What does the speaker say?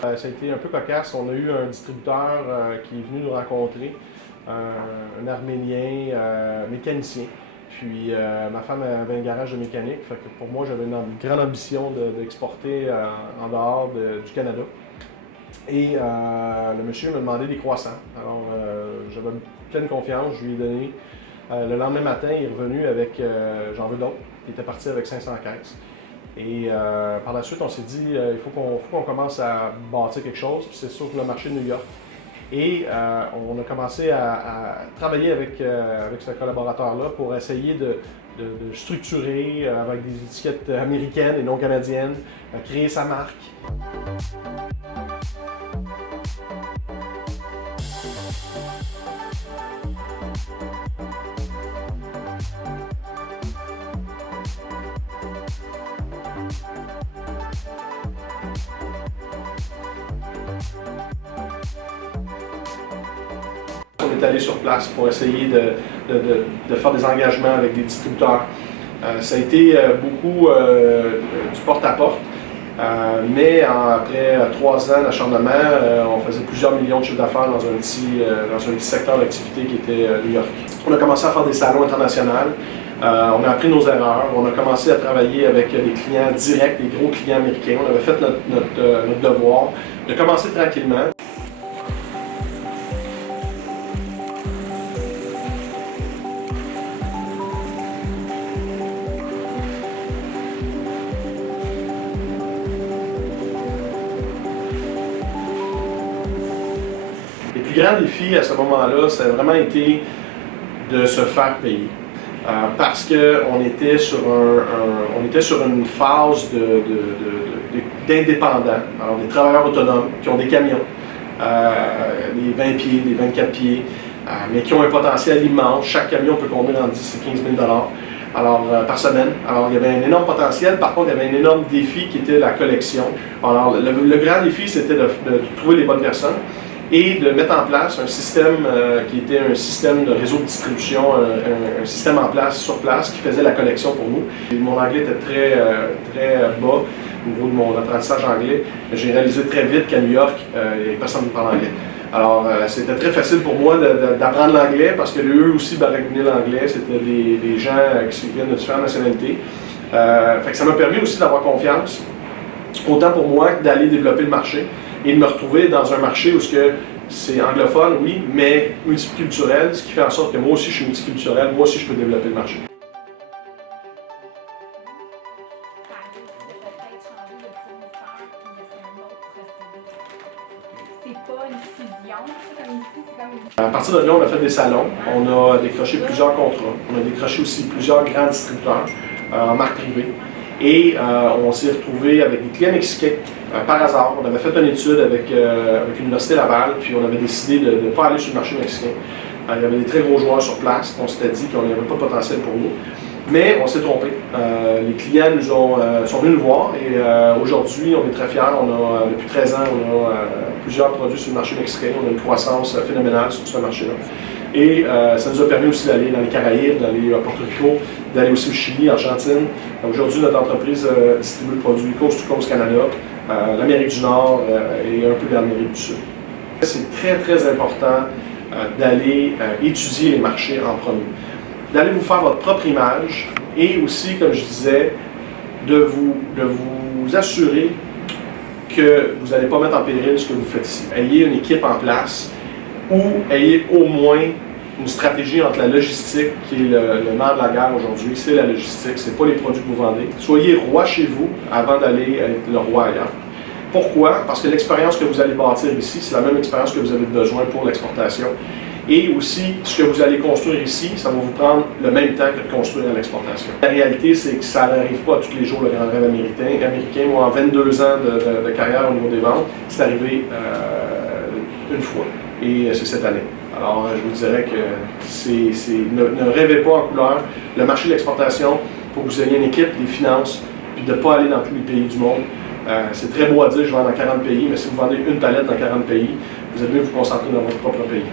Ça a été un peu cocasse. On a eu un distributeur qui est venu nous rencontrer, un Arménien mécanicien. Puis ma femme avait un garage de mécanique, fait que pour moi j'avais une grande ambition d'exporter en dehors du Canada. Et le monsieur m'a demandé des croissants. Alors j'avais pleine confiance, je lui ai donné. Le lendemain matin, il est revenu avec j'en veux d'autres. Il était parti avec 500 caisses. Et par la suite, on s'est dit il faut qu'on commence à bâtir quelque chose. Puis c'est sur le marché de New York. Et on a commencé à travailler avec ce collaborateur-là pour essayer de structurer avec des étiquettes américaines et non canadiennes, créer sa marque. On est allé sur place pour essayer de faire des engagements avec des distributeurs. Ça a été beaucoup du porte-à-porte, mais après 3 ans d'acharnement, on faisait plusieurs millions de chiffres d'affaires dans un petit secteur d'activité qui était New York. On a commencé à faire des salons internationaux. On a appris nos erreurs, on a commencé à travailler avec des clients directs, des gros clients américains. On avait fait notre devoir de commencer tranquillement. Les plus grands défis à ce moment-là, ça a vraiment été de se faire payer. Parce qu'on était sur une phase d'indépendants, alors des travailleurs autonomes qui ont des camions, des 20 pieds, des 24 pieds, mais qui ont un potentiel immense. Chaque camion peut conduire entre 10 et 15 000 par semaine. Alors, il y avait un énorme potentiel. Par contre, il y avait un énorme défi qui était la collection. Alors, le grand défi, c'était de trouver les bonnes personnes et de mettre en place un système qui était un système de réseau de distribution, un système en place, sur place, qui faisait la collection pour nous. Et mon anglais était très bas au niveau de mon apprentissage anglais. J'ai réalisé très vite qu'à New York, il n'y avait personne qui parlait anglais. Alors, c'était très facile pour moi d'apprendre l'anglais parce que eux aussi baragouinaient l'anglais. C'était des gens qui viennent de différentes nationalités. Fait que ça m'a permis aussi d'avoir confiance, autant pour moi que d'aller développer le marché et de me retrouver dans un marché où c'est anglophone, oui, mais multiculturel, ce qui fait en sorte que moi aussi je suis multiculturel, moi aussi je peux développer le marché. C'est pas une fusion, comme ici, c'est comme une... À partir de là, on a fait des salons, on a décroché plusieurs contrats, on a décroché aussi plusieurs grands distributeurs en marque privée. Et on s'est retrouvé avec des clients mexicains par hasard. On avait fait une étude avec l'Université Laval, puis on avait décidé de ne pas aller sur le marché mexicain. Il y avait des très gros joueurs sur place, on s'était dit qu'on n'avait pas de potentiel pour nous. Mais on s'est trompé. Les clients sont venus nous voir et aujourd'hui, on est très fiers. Depuis 13 ans, on a plusieurs produits sur le marché mexicain. On a une croissance phénoménale sur ce marché-là. Et ça nous a permis aussi d'aller dans les Caraïbes, d'aller à Porto Rico, d'aller aussi au Chili, en Argentine. Aujourd'hui, notre entreprise distribue le produit Coast to Coast Canada, l'Amérique du Nord et un peu l'Amérique du Sud. C'est très important d'aller étudier les marchés en premier, d'aller vous faire votre propre image et aussi, comme je disais, de vous assurer que vous n'allez pas mettre en péril ce que vous faites ici. Ayez une équipe en place ou ayez au moins une stratégie entre la logistique, qui est le nerf de la guerre aujourd'hui, c'est la logistique, c'est pas les produits que vous vendez. Soyez roi chez vous avant d'aller être le roi ailleurs. Pourquoi? Parce que l'expérience que vous allez bâtir ici, c'est la même expérience que vous avez besoin pour l'exportation. Et aussi, ce que vous allez construire ici, ça va vous prendre le même temps que de construire à l'exportation. La réalité, c'est que ça n'arrive pas tous les jours, le grand rêve américain. Moi, en 22 ans de carrière au niveau des ventes, c'est arrivé une fois. Et c'est cette année. Alors, je vous dirais que ne rêvez pas en couleur. Le marché de l'exportation, il faut que vous ayez une équipe, des finances, puis de ne pas aller dans tous les pays du monde. C'est très beau à dire, je vends dans 40 pays, mais si vous vendez une palette dans 40 pays, vous êtes mieux vous concentrer dans votre propre pays.